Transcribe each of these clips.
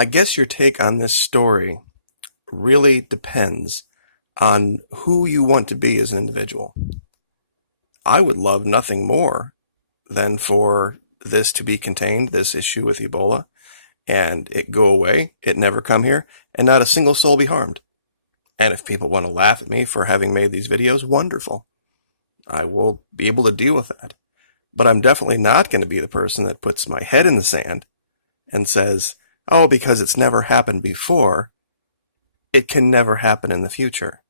I guess your take on this story really depends on who you want to be as an individual. I would love nothing more than for this to be contained, this issue with Ebola, and it go away, it never come here, and not a single soul be harmed. And if people want to laugh at me for having made these videos, wonderful. I will be able to deal with that. But I'm definitely not going to be the person that puts my head in the sand and says, oh, because it's never happened before, it can never happen in the future.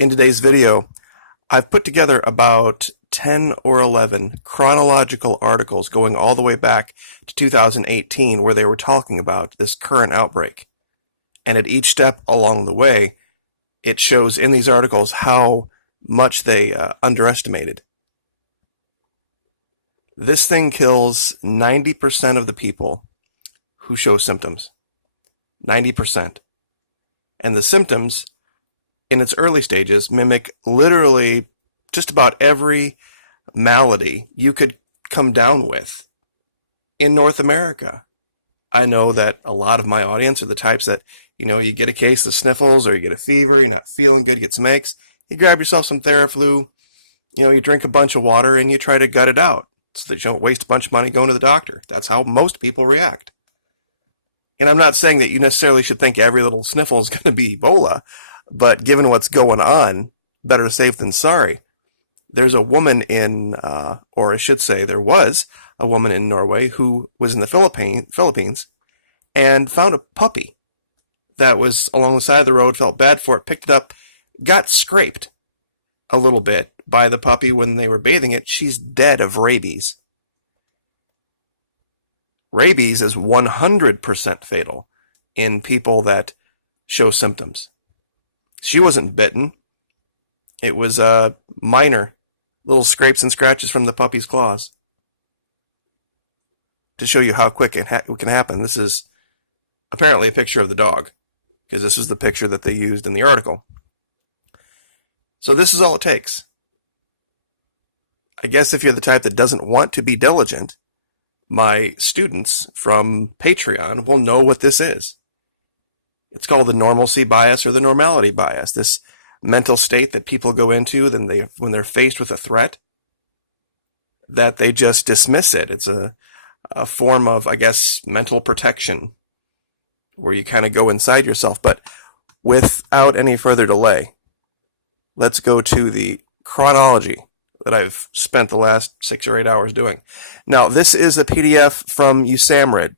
In today's video, I've put together about 10 or 11 chronological articles going all the way back to 2018 where they were talking about this current outbreak. And at each step along the way, it shows in these articles how much they underestimated. This thing kills 90% of the people who show symptoms. 90%. And the symptoms, in its early stages, mimic literally just about every malady you could come down with in North America. I know that a lot of my audience are the types that, you get a case of sniffles or you get a fever, you're not feeling good, you get some aches, you grab yourself some Theraflu, you drink a bunch of water and you try to gut it out so that you don't waste a bunch of money going to the doctor. That's how most people react. And I'm not saying that you necessarily should think every little sniffle is going to be Ebola, but given what's going on, better safe than sorry. There's a woman or I should say there was a woman in Norway who was in the Philippines and found a puppy that was along the side of the road, felt bad for it, picked it up, got scraped a little bit by the puppy when they were bathing it. She's dead of rabies. Rabies is 100% fatal in people that show symptoms. She wasn't bitten. It was minor little scrapes and scratches from the puppy's claws. To show you how quick it can happen, this is apparently a picture of the dog, because this is the picture that they used in the article. So this is all it takes. I guess if you're the type that doesn't want to be diligent, my students from Patreon will know what this is. It's called the normalcy bias or the normality bias, this mental state that people go into when they're faced with a threat, that they just dismiss it. It's a form of, I guess, mental protection, where you kind of go inside yourself. But without any further delay, let's go to the chronology that I've spent the last 6 or 8 hours doing. Now, this is a PDF from USAMRIID.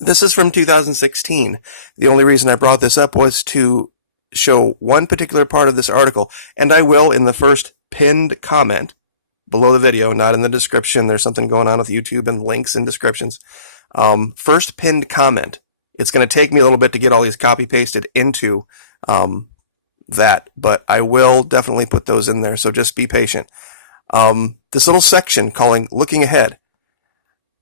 This is from 2016. The only reason I brought this up was to show one particular part of this article, and I will in the first pinned comment below the video, not in the description. There's something going on with YouTube and links and descriptions. First pinned comment. It's going to take me a little bit to get all these copy pasted into that, but I will definitely put those in there, so just be patient. This little section calling Looking Ahead.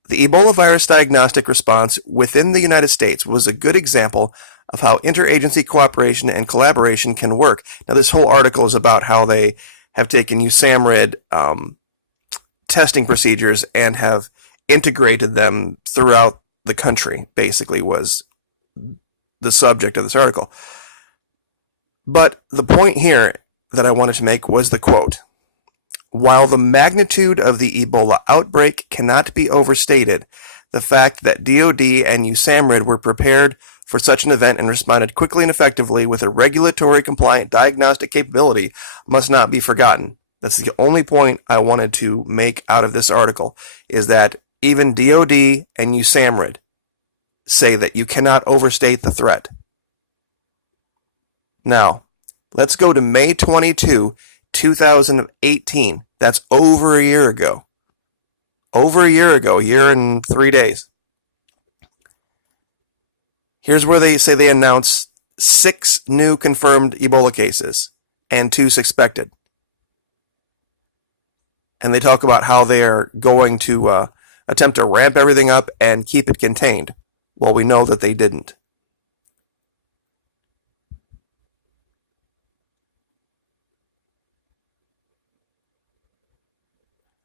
The Ebola virus diagnostic response within the United States was a good example of how interagency cooperation and collaboration can work. Now, this whole article is about how they have taken USAMRIID testing procedures and have integrated them throughout the country, basically was the subject of this article. But the point here that I wanted to make was the quote. While the magnitude of the Ebola outbreak cannot be overstated, the fact that DoD and USAMRIID were prepared for such an event and responded quickly and effectively with a regulatory compliant diagnostic capability must not be forgotten. That's the only point I wanted to make out of this article, is that even DoD and USAMRIID say that you cannot overstate the threat. Now, let's go to May 22, 2018. That's over a year ago. Over a year ago, a year and 3 days. Here's where they say they announce 6 new confirmed Ebola cases and 2 suspected. And they talk about how they are going to attempt to ramp everything up and keep it contained. Well, we know that they didn't.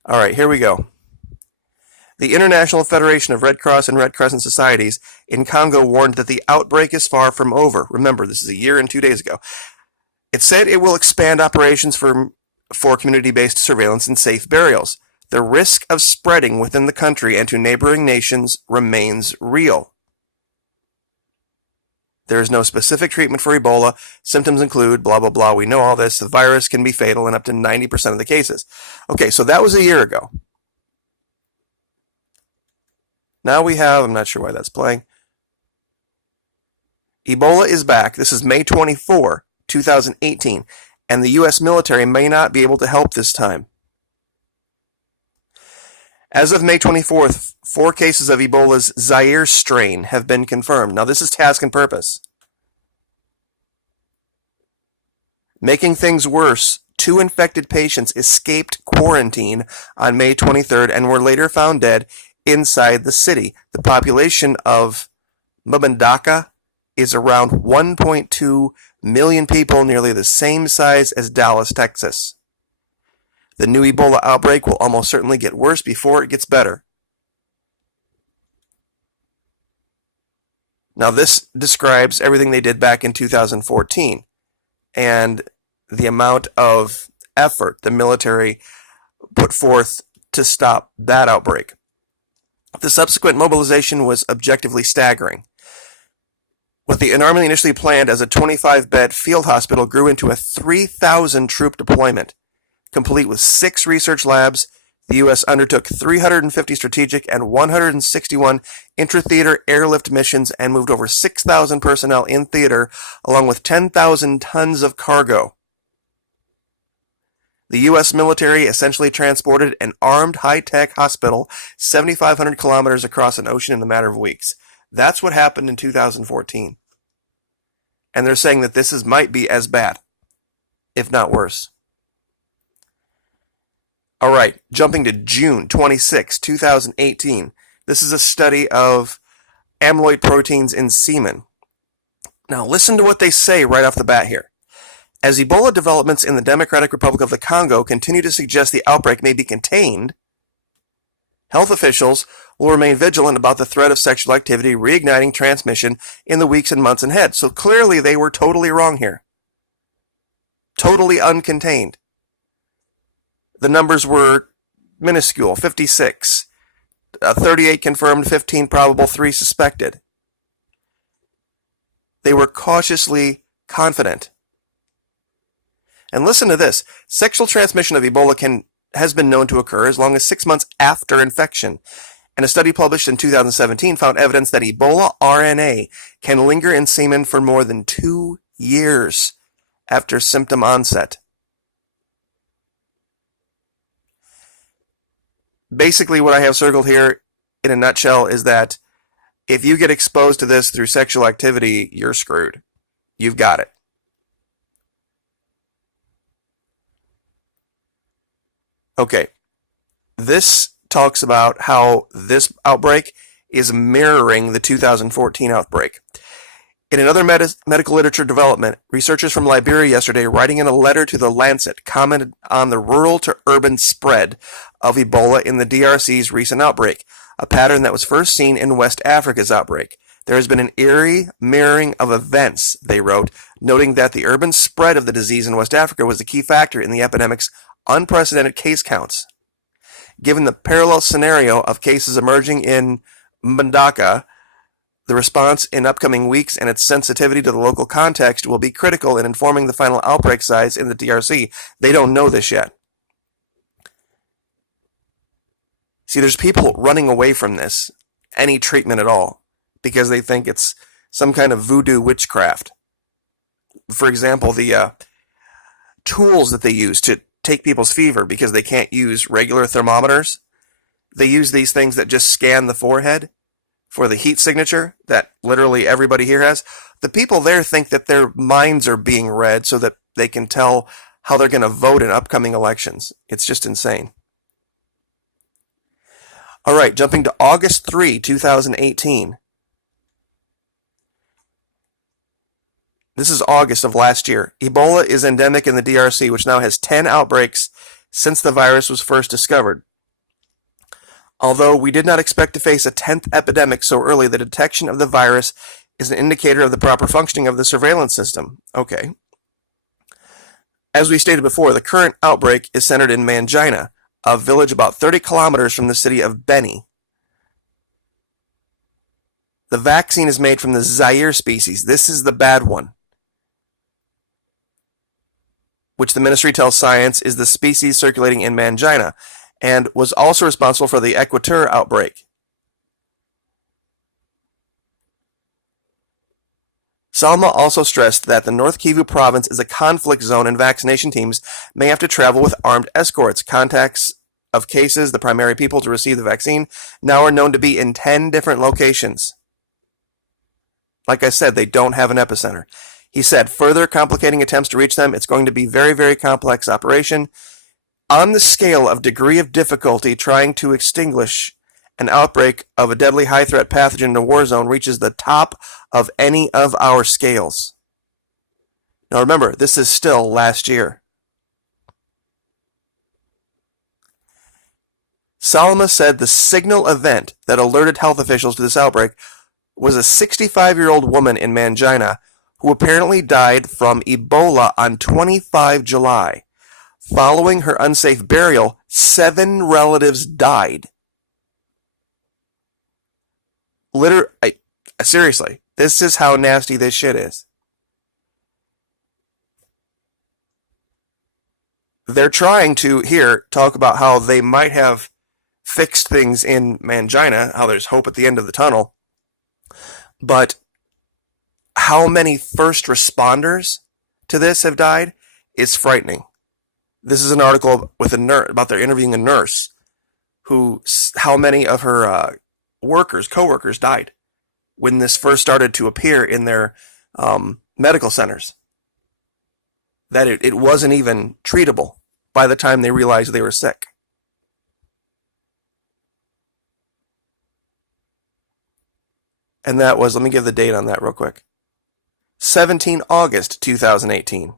All right, here we go. The International Federation of Red Cross and Red Crescent Societies in Congo warned that the outbreak is far from over. Remember, this is a year and 2 days ago. It said it will expand operations for community-based surveillance and safe burials. The risk of spreading within the country and to neighboring nations remains real. There is no specific treatment for Ebola. Symptoms include blah, blah, blah. We know all this. The virus can be fatal in up to 90% of the cases. Okay, so that was a year ago. Now we have, I'm not sure why that's playing. Ebola is back. This is May 24, 2018, and the U.S. military may not be able to help this time. As of May 24th, 4 cases of Ebola's Zaire strain have been confirmed. Now, this is task and purpose. Making things worse, 2 infected patients escaped quarantine on May 23rd and were later found dead inside the city. The population of Mbandaka is around 1.2 million people, nearly the same size as Dallas, Texas. The new Ebola outbreak will almost certainly get worse before it gets better. Now, this describes everything they did back in 2014 and the amount of effort the military put forth to stop that outbreak. The subsequent mobilization was objectively staggering. What the Army initially planned as a 25-bed field hospital grew into a 3,000-troop deployment. Complete with 6 research labs, the U.S. undertook 350 strategic and 161 intra-theater airlift missions and moved over 6,000 personnel in theater, along with 10,000 tons of cargo. The U.S. military essentially transported an armed high-tech hospital 7,500 kilometers across an ocean in a matter of weeks. That's what happened in 2014. And they're saying that this might be as bad, if not worse. All right, jumping to June 26, 2018. This is a study of amyloid proteins in semen. Now, listen to what they say right off the bat here. As Ebola developments in the Democratic Republic of the Congo continue to suggest the outbreak may be contained, health officials will remain vigilant about the threat of sexual activity reigniting transmission in the weeks and months ahead. So clearly they were totally wrong here. Totally uncontained. The numbers were minuscule, 56, 38 confirmed, 15 probable, 3 suspected. They were cautiously confident. And listen to this. Sexual transmission of Ebola has been known to occur as long as 6 months after infection. And a study published in 2017 found evidence that Ebola RNA can linger in semen for more than 2 years after symptom onset. Basically, what I have circled here in a nutshell is that if you get exposed to this through sexual activity, you're screwed. You've got it. Okay, this talks about how this outbreak is mirroring the 2014 outbreak. In another medical literature development, researchers from Liberia yesterday, writing in a letter to The Lancet, commented on the rural to urban spread of Ebola in the DRC's recent outbreak, a pattern that was first seen in West Africa's outbreak. There has been an eerie mirroring of events, they wrote, noting that the urban spread of the disease in West Africa was the key factor in the epidemic's unprecedented case counts. Given the parallel scenario of cases emerging in Mbandaka, the response in upcoming weeks and its sensitivity to the local context will be critical in informing the final outbreak size in the DRC. They don't know this yet. See, there's people running away from this, any treatment at all, because they think it's some kind of voodoo witchcraft. For example, the tools that they use to take people's fever because they can't use regular thermometers. They use these things that just scan the forehead for the heat signature that literally everybody here has. The people there think that their minds are being read so that they can tell how they're going to vote in upcoming elections. It's just insane. All right, jumping to August 3, 2018. This is August of last year. Ebola is endemic in the DRC, which now has 10 outbreaks since the virus was first discovered. Although we did not expect to face a 10th epidemic so early, the detection of the virus is an indicator of the proper functioning of the surveillance system. Okay. As we stated before, the current outbreak is centered in Mangina, a village about 30 kilometers from the city of Beni. The vaccine is made from the Zaire species. This is the bad one, which the ministry tells science is the species circulating in Mangina, and was also responsible for the Equateur outbreak. Salma also stressed that the North Kivu province is a conflict zone and vaccination teams may have to travel with armed escorts. Contacts of cases, the primary people to receive the vaccine, now are known to be in 10 different locations. Like I said, they don't have an epicenter. He said, further complicating attempts to reach them, it's going to be very, very complex operation. On the scale of degree of difficulty, trying to extinguish an outbreak of a deadly high-threat pathogen in a war zone reaches the top of any of our scales. Now remember, this is still last year. Salma said the signal event that alerted health officials to this outbreak was a 65-year-old woman in Mangina who apparently died from Ebola on 25 July. Following her unsafe burial, 7 relatives died. Seriously, this is how nasty this shit is. They're trying to, here, talk about how they might have fixed things in Mangina, how there's hope at the end of the tunnel. But how many first responders to this have died is frightening. This is an article with a nurse about they're interviewing a nurse who, how many of her co-workers died when this first started to appear in their medical centers. That it wasn't even treatable by the time they realized they were sick. And that was, let me give the date on that real quick. 17 August 2018.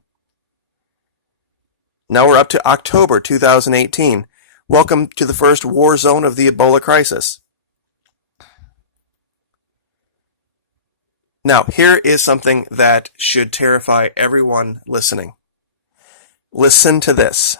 Now we're up to October 2018. Welcome to the first war zone of the Ebola crisis. Now, here is something that should terrify everyone listening. Listen to this.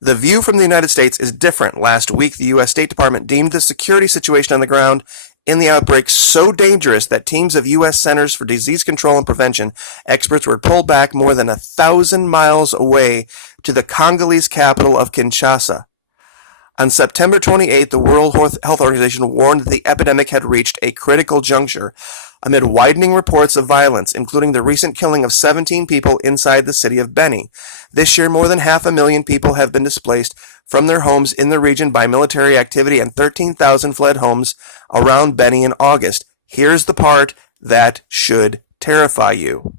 The view from the United States is different. Last week, the U.S. State Department deemed the security situation on the ground in the outbreak so dangerous that teams of U.S. Centers for Disease Control and Prevention experts were pulled back more than 1,000 miles away to the Congolese capital of Kinshasa. On September 28, the World Health Organization warned that the epidemic had reached a critical juncture amid widening reports of violence, including the recent killing of 17 people inside the city of Beni. This year, more than 500,000 people have been displaced from their homes in the region by military activity, and 13,000 fled homes around Beni in August. Here's the part that should terrify you.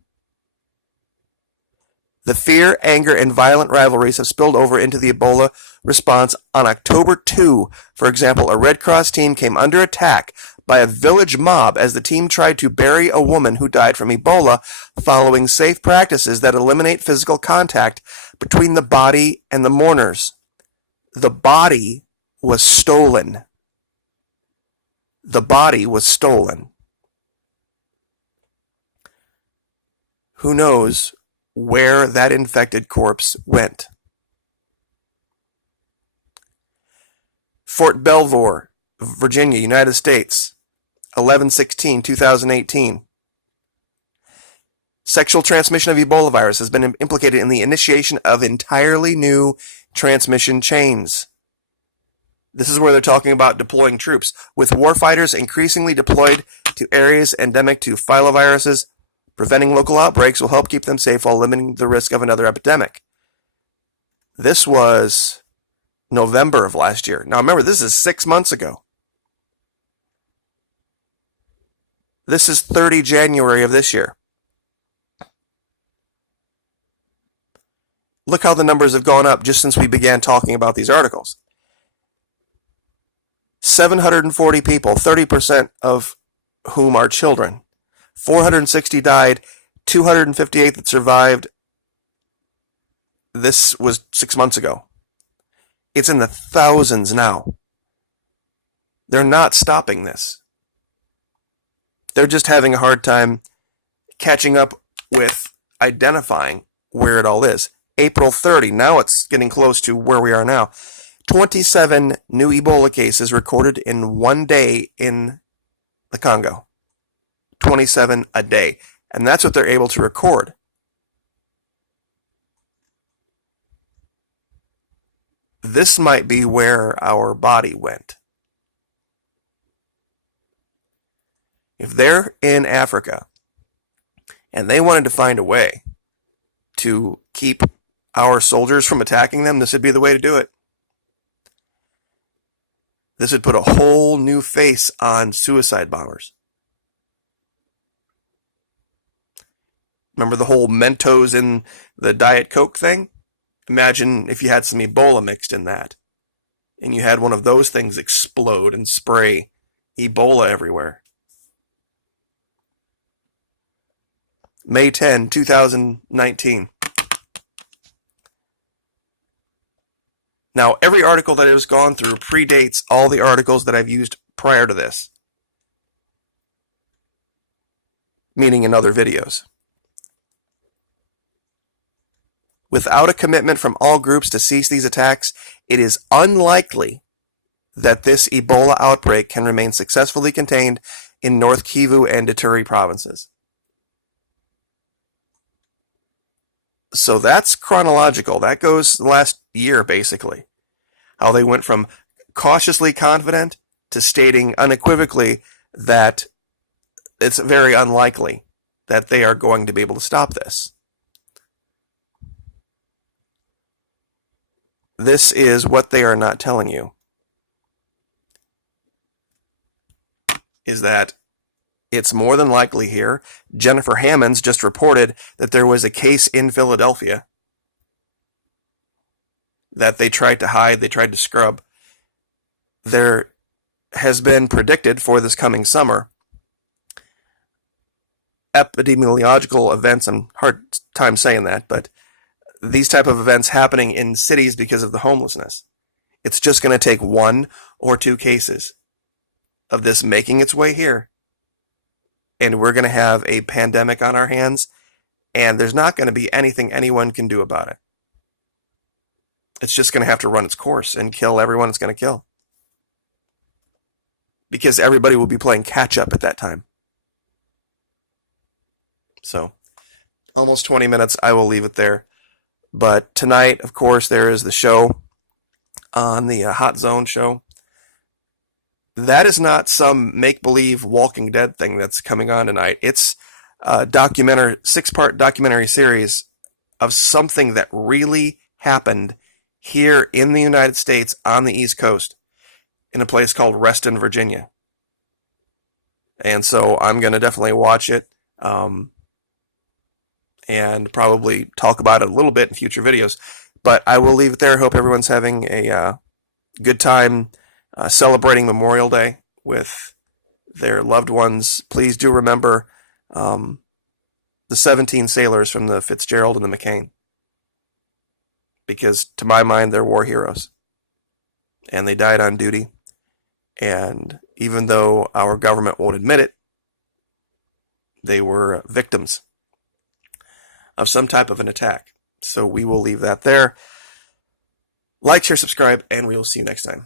The fear, anger, and violent rivalries have spilled over into the Ebola response. On October 2, for example, a Red Cross team came under attack by a village mob as the team tried to bury a woman who died from Ebola following safe practices that eliminate physical contact between the body and the mourners. The body was stolen. The body was stolen. Who knows where that infected corpse went? Fort Belvoir, Virginia, United States, 11/16/2018. Sexual transmission of Ebola virus has been implicated in the initiation of entirely new transmission chains. This is where they're talking about deploying troops, with warfighters increasingly deployed to areas endemic to filoviruses. Preventing local outbreaks will help keep them safe while limiting the risk of another epidemic. This was November of last year. Now remember, this is 6 months ago. This is 30 January of this year. Look how the numbers have gone up just since we began talking about these articles. 740 people, 30% of whom are children. 460 died, 258 that survived. This was 6 months ago. It's in the thousands now. They're not stopping this. They're just having a hard time catching up with identifying where it all is. April 30, now it's getting close to where we are now. 27 new Ebola cases recorded in one day in the Congo. 27 a day. And that's what they're able to record. This might be where our body went. If they're in Africa and they wanted to find a way to keep our soldiers from attacking them, this would be the way to do it. This would put a whole new face on suicide bombers. Remember the whole Mentos in the Diet Coke thing? Imagine if you had some Ebola mixed in that, and you had one of those things explode and spray Ebola everywhere. May 10, 2019. Now, every article that has gone through predates all the articles that I've used prior to this, meaning in other videos. Without a commitment from all groups to cease these attacks, it is unlikely that this Ebola outbreak can remain successfully contained in North Kivu and Ituri provinces. So that's chronological. That goes the last year, basically. How they went from cautiously confident to stating unequivocally that it's very unlikely that they are going to be able to stop this. This is what they are not telling you. Is that it's more than likely here. Jennifer Hammonds just reported that there was a case in Philadelphia that they tried to hide, they tried to scrub. There has been predicted for this coming summer epidemiological events, I'm hard time saying that, but these type of events happening in cities because of the homelessness. It's just going to take one or two cases of this making its way here, and we're going to have a pandemic on our hands, and there's not going to be anything anyone can do about it. It's just going to have to run its course and kill everyone it's going to kill. Because everybody will be playing catch up at that time. So, almost 20 minutes, I will leave it there. But tonight, of course, there is the show on the Hot Zone show. That is not some make-believe Walking Dead thing that's coming on tonight. It's a documentary, 6-part documentary series of something that really happened here in the United States on the East Coast in a place called Reston, Virginia. And so I'm going to definitely watch it. And probably talk about it a little bit in future videos. But I will leave it there. Hope everyone's having a good time celebrating Memorial Day with their loved ones. Please do remember the 17 sailors from the Fitzgerald and the McCain. Because to my mind, they're war heroes. And they died on duty. And even though our government won't admit it, they were victims of some type of an attack. So we will leave that there. Like, share, subscribe, and we will see you next time.